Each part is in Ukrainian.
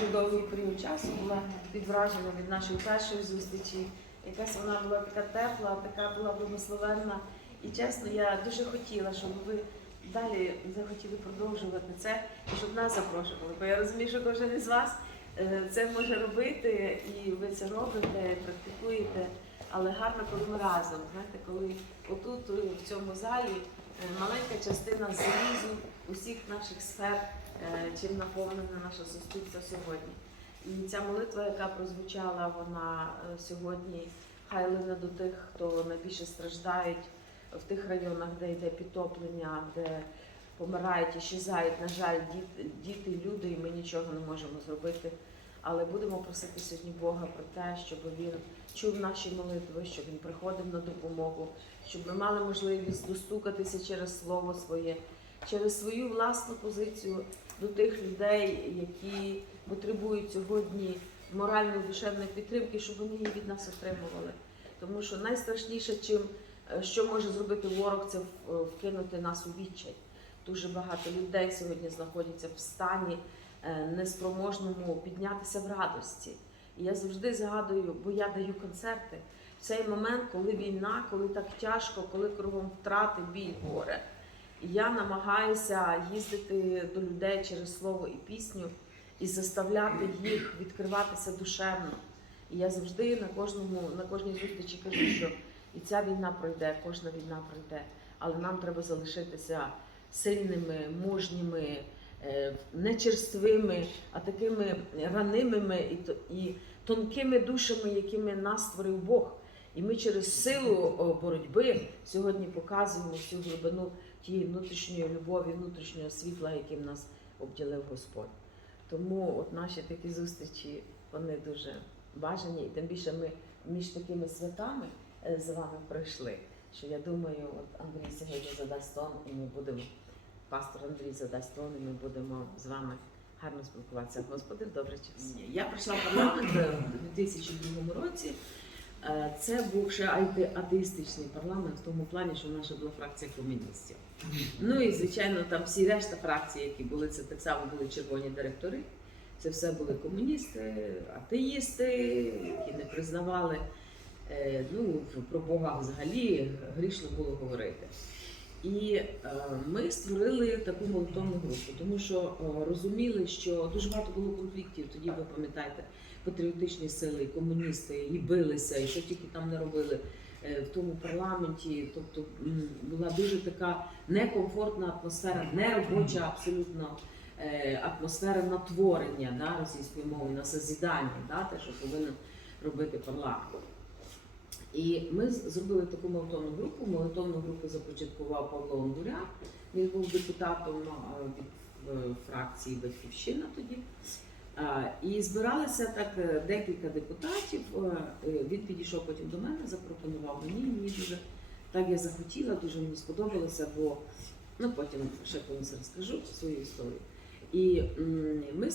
дуже довгий період часу була під враженням від нашої першої зустрічі. Якась вона була така тепла, така була благословенна. І чесно, я дуже хотіла, щоб ви далі захотіли продовжувати це і щоб нас запрошували. Бо я розумію, що кожен із вас е, це може робити, і ви це робите, практикуєте. Але гарно, коли ми разом, знаєте, коли отут в цьому залі е, маленька частина залізу усіх наших сфер, чим наповнене наше суспільство сьогодні. І ця молитва, яка прозвучала, вона е, сьогодні хай лине до тих, хто найбільше страждають в тих районах, де йде підтоплення, де помирають і щезають, на жаль, діти, люди, і ми нічого не можемо зробити. Але будемо просити сьогодні Бога про те, щоб він чув наші молитви, щоб він приходив на допомогу, щоб ми мали можливість достукатися через слово своє, через свою власну позицію до тих людей, які потребують сьогодні моральної душевної підтримки, щоб вони її від нас отримували. Тому що найстрашніше, чим е, що може зробити ворог, це е, вкинути нас у відчай. Дуже багато людей сьогодні знаходяться в стані е, неспроможному піднятися в радості. І я завжди згадую, бо я даю концерти в цей момент, коли війна, коли так тяжко, коли кругом втрати, біль, горе. Я намагаюся їздити до людей через слово і пісню і заставляти їх відкриватися душевно. І я завжди на кожному, на кожній зустрічі кажу, що і ця війна пройде, кожна війна пройде, але нам треба залишитися сильними, мужніми, е, не черствими, а такими ранимими і тонкими душами, якими нас створив Бог. І ми через силу боротьби сьогодні показуємо всю глибину тієї внутрішньої любові, внутрішнього світла, яким нас обділив Господь. Тому от наші такі зустрічі вони дуже бажані, і тим більше ми між такими святами е, з вами пройшли. Що я думаю, от Андрій сьогодні задасть тон, і ми будемо, пастор Андрій задасть тон, і ми будемо з вами гарно спілкуватися. Господи, добре час. Я прийшла в парламент е, у 2002 році. Е, Це був ще ате- атеїстичний парламент в тому плані, що наша була фракція комуністів. Ну і звичайно, там всі решта фракцій, які були, це так само були червоні директори. Це все були комуністи, атеїсти, які не признавали е, ну, про Бога взагалі грішно було говорити. І е, ми створили таку молитовну групу, тому що розуміли, що дуже багато було конфліктів. Тоді ви пам'ятаєте, патріотичні сили, і комуністи і билися, і що тільки там не робили е, в тому парламенті. Тобто була дуже така некомфортна атмосфера, неробоча абсолютно е, атмосфера натворення да, російської мови, на созідання, да, те, що повинен робити парламент. І ми зробили таку молитовну групу. Молитовну групу започаткував Павло Онгуря. Він був депутатом від е, фракції Батьківщина тоді. І збиралися так е, декілька депутатів. Е, е, Він підійшов потім до мене, запропонував мені. Мені дуже так я захотіла, дуже мені сподобалося, бо ну потім ще комусь розкажу свою історію. І ми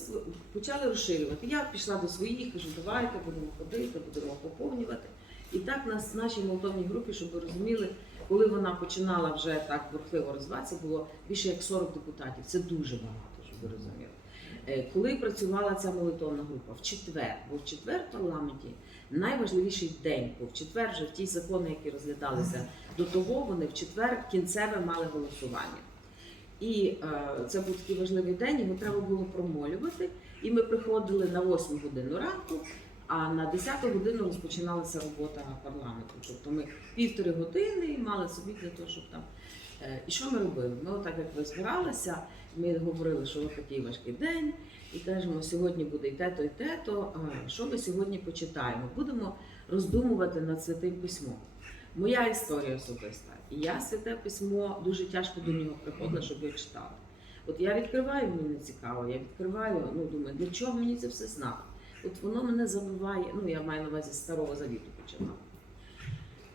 почали розширювати. Я пішла до своїх, кажу, давайте будемо ходити, будемо поповнювати. І так нас нашій молотовній групі, щоб ви розуміли, коли вона починала вже так бурхливо розвиватися, було більше як 40 депутатів. Це дуже багато, щоб ви розуміли. Е, Коли працювала ця молитовна група в четвер, бо в четвер в парламенті найважливіший день, бо в четвер вже ті закони, які розглядалися до того, вони в четвер кінцеве мали голосування. І е, це був такий важливий день, його треба було промолювати. І ми приходили на 8 годину ранку, а на 10 годину розпочиналася робота парламенту. Тобто ми півтори години мали собі для того, щоб там. Е, І що ми робили? Ми отак як ви збиралися, ми говорили, що такий важкий день, і кажемо, сьогодні буде і те-то, і те-то. Що ми сьогодні почитаємо? Будемо роздумувати над святим письмом. Моя історія особиста. І я святе письмо дуже тяжко до нього приходила, щоб його читати. От я відкриваю, мені не цікаво, я відкриваю, ну думаю, для чого мені це все знати? От воно мене забиває, ну я маю на увазі старого завіту починала.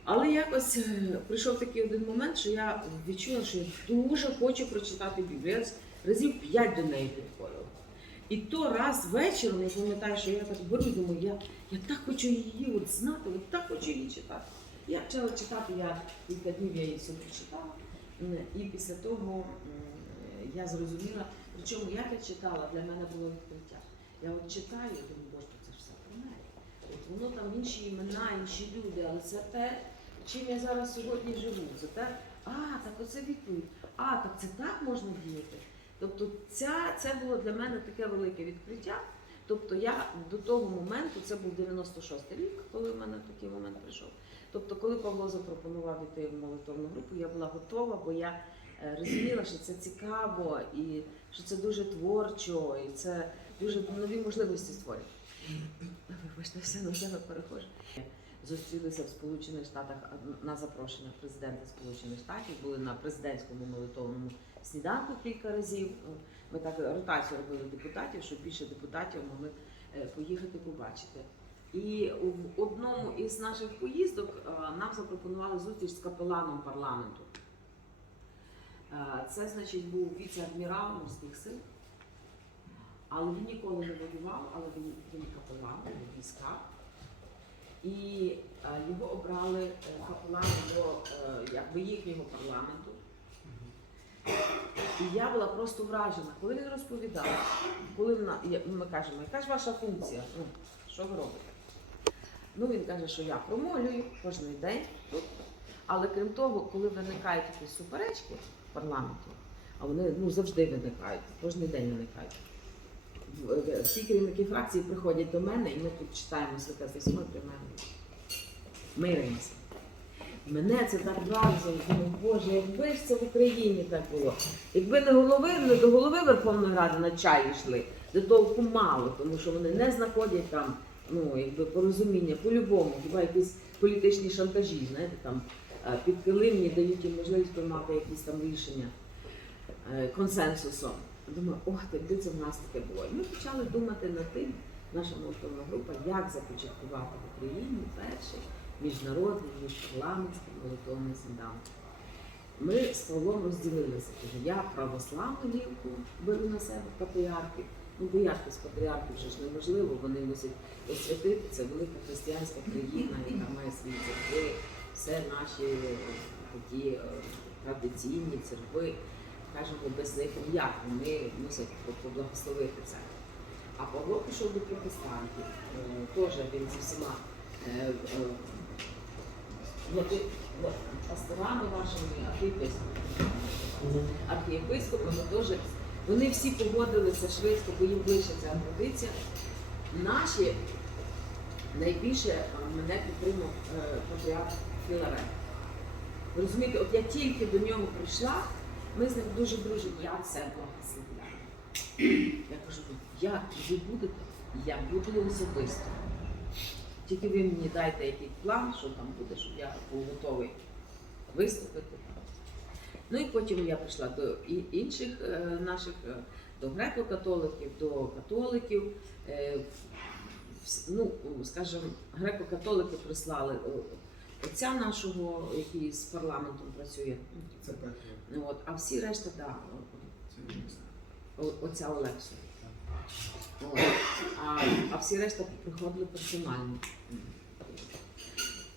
Але якось е, прийшов такий один момент, що я відчула, що я дуже хочу прочитати Біблію. Я разів п'ять до неї підходила. І то раз вечором я пам'ятаю, що я так беру думаю, я, я так хочу її от знати, от так хочу її читати. Я почала читати, я кілька днів я її все прочитала. І після того я зрозуміла, причому як я читала, для мене було відкриття. Я от читаю, думаю, боже, це ж все про мене. От воно там інші імена, інші люди, але це те, чим я зараз сьогодні живу. Це те, а, так оце відповідь. А, так це так можна діяти. Тобто ця, це було для мене таке велике відкриття. Тобто я до того моменту, це був 96-й рік, коли в мене такий момент прийшов. Тобто, коли Павло запропонував іти в молитовну групу, я була готова, бо я е, розуміла, що це цікаво і що це дуже творчо, і це дуже нові можливості створює. Вибачте, все на себе перехожу. Зустрілися в Сполучених Штатах на запрошення президента Сполучених Штатів, були на президентському молитовному сніданку кілька разів. Ми так ротацію робили депутатів, щоб більше депутатів могли е, поїхати побачити. І в одному із наших поїздок е, нам запропонували зустріч з капеланом парламенту. Е, Це, значить, був віце-адмірал морських сил, але він ніколи не воював, але він, він капелан у військах. І е, його обрали е, капеланом до е, якби їхнього парламенту. І я була просто вражена, коли він розповідав, коли ми кажемо, яка ж ваша функція? Ну, що ви робите? Ну, він каже, що я промолюю кожен день тут. Але крім того, коли виникають якісь суперечки в парламенті, а вони ну, завжди виникають, кожен день виникають. Всі керівники фракції приходять до мене, і ми тут читаємо святе письмо і приймаємо. Миримося. Мене це так вразило, думаю, Боже, якби ж це в Україні так було. Якби не голови, не до голови Верховної Ради на чай йшли, до толку мало, тому що вони не знаходять там ну, якби порозуміння по-любому, хіба якісь політичні шантажі, знаєте, там е, підкилимні дають їм можливість приймати якісь там рішення е, консенсусом. Думаю, ох, ти, де це в нас таке було? І ми почали думати над тим, наша молитовна група, як започаткувати в Україні перший міжнародний, міжпарламентський молитовний сніданок. Ми з Павлом розділилися. Я православну гілку беру на себе патріархів. Ну, боятись патріархів вже ж неможливо, вони мусять освятити. Це велика християнська країна, яка має свої церкви, все наші такі е, традиційні церкви. Кажемо, без них ніяк, вони мусять поблагословити це. А Павло пішов до протестантів, Е, теж він зі всіма е, е, пасторами вашими, архієпископами. Архієпископами теж. Вони всі погодилися швидко, бо їм ближче ця традиція. Наші найбільше мене підтримав патріарх Філарет. Ви розумієте, от я тільки до нього прийшла, ми з ним дуже дружимо, я це благословляю. Я кажу, як ви будете? Я буду особисто. Тільки ви мені дайте якийсь план, що там буде, щоб я був готовий виступити. Ну і потім я прийшла до інших е, наших, е, до греко-католиків, до католиків. Е, Ну, скажімо, греко-католики прислали отця нашого, який з парламентом працює. Це От, а всі решта, так, да, оця Олексу. От. А, а всі решта приходили персонально.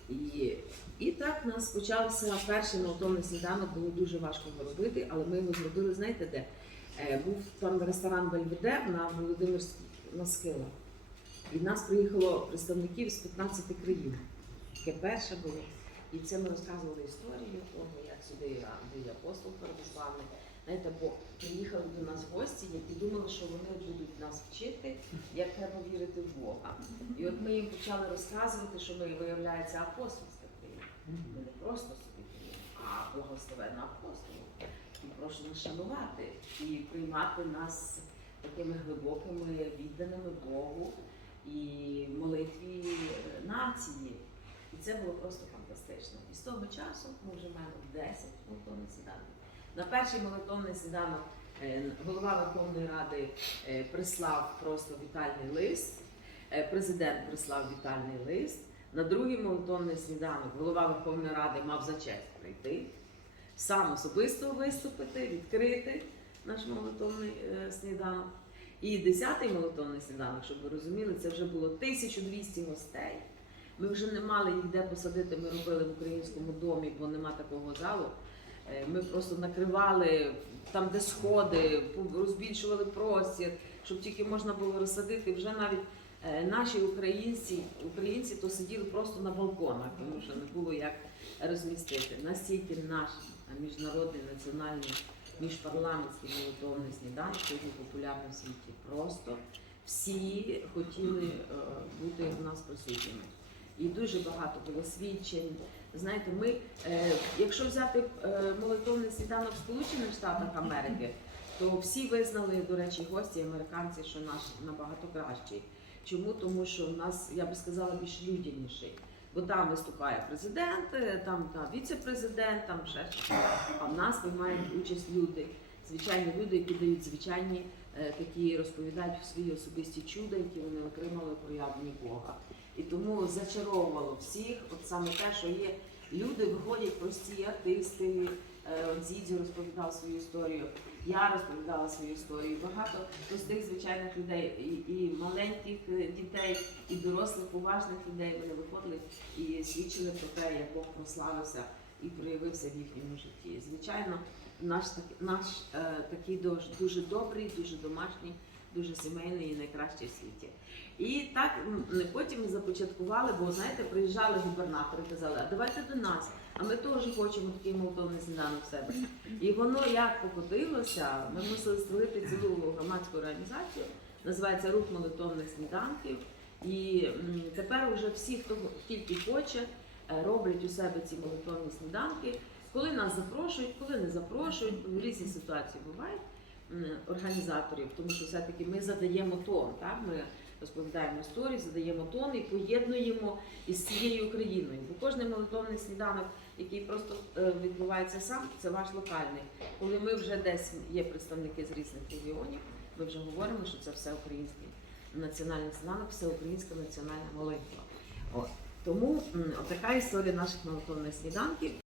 І, і так у нас почався перший молотовний сніданок, було дуже важко його робити, але ми його зробили, знаєте де? Е, був там ресторан Бельведер на Володимирській на Скила. І в нас приїхало представників з 15 країн. Таке перше було. І це ми розказували історію того, як сюди Андрій апостол передославний. Знаєте, бо приїхали до нас гості, які думали, що вони будуть нас вчити, як треба вірити в Бога. І от ми їм почали розказувати, що ми, виявляється, апостольська країна. Ми не просто собі країна, а благословена апостолом. І прошу нас шанувати і приймати нас такими глибокими, відданими Богу і молитві е, нації. І це було просто фантастично. І з того часу ми вже маємо 10 молитовних сніданків. На перший молитовний сніданок е, голова Верховної Ради е, прислав просто вітальний лист, е, президент прислав вітальний лист. На другий молитовний сніданок голова Верховної Ради мав за честь прийти, сам особисто виступити, відкрити наш молитовний сніданок. І десятий молитовний сніданок, щоб ви розуміли, це вже було 1200 гостей. Ми вже не мали їх де посадити. Ми робили в українському домі, бо нема такого залу. Е, Ми просто накривали там, де сходи, розбільшували простір, щоб тільки можна було розсадити вже навіть е, наші українці, українці то сиділи просто на балконах, тому що не було як розмістити. Настільки наш міжнародний національний міжпарламентський молитовний сніданок сьогодні популярний в світі. Просто всі хотіли е, бути у нас присутніми. І дуже багато було свідчень. Знаєте, ми, е, якщо взяти е, молитовний сніданок в Сполучених Штатах Америки, то всі визнали, до речі, гості американці, що наш набагато кращий. Чому? Тому що в нас, я би сказала, більш людяніший. Бо там виступає президент, е, там та, віце-президент, там ще щось. А в нас приймають участь люди, звичайні люди, які дають звичайні е, такі розповідають свої особисті чуда, які вони отримали в проявленні Бога. І тому зачаровувало всіх, от саме те, що є люди, виходять прості артисти. е, Зідзю розповідав свою історію, я розповідала свою історію. Багато простих звичайних людей, і, і маленьких е, дітей, і дорослих, поважних людей вони виходили і свідчили про те, як Бог прославився і проявився в їхньому житті. Звичайно, наш наш е, такий дуже, дуже добрий, дуже домашній, дуже сімейний і найкращий в світі. І так потім започаткували, бо знаєте, приїжджали губернатори, казали, а давайте до нас. А ми теж хочемо такий молотовний сніданок в себе. І воно як покотилося, ми мусили створити цілу громадську організацію, називається Рух молитовних сніданків. І тепер уже всі, хто тільки хоче, е, роблять у себе ці молитовні сніданки. Коли нас запрошують, коли не запрошують, різні ситуації бувають організаторів, тому що все-таки ми задаємо тон, так? ми розповідаємо історії, задаємо тон і поєднуємо із цією Україною. Бо кожний молитовний сніданок, який просто е, відбувається сам, це ваш локальний. Коли ми вже десь є представники з різних регіонів, ми вже говоримо, що це все український національний сніданок, все українська національна молитва. От. Тому м, отака історія наших молитовних сніданків.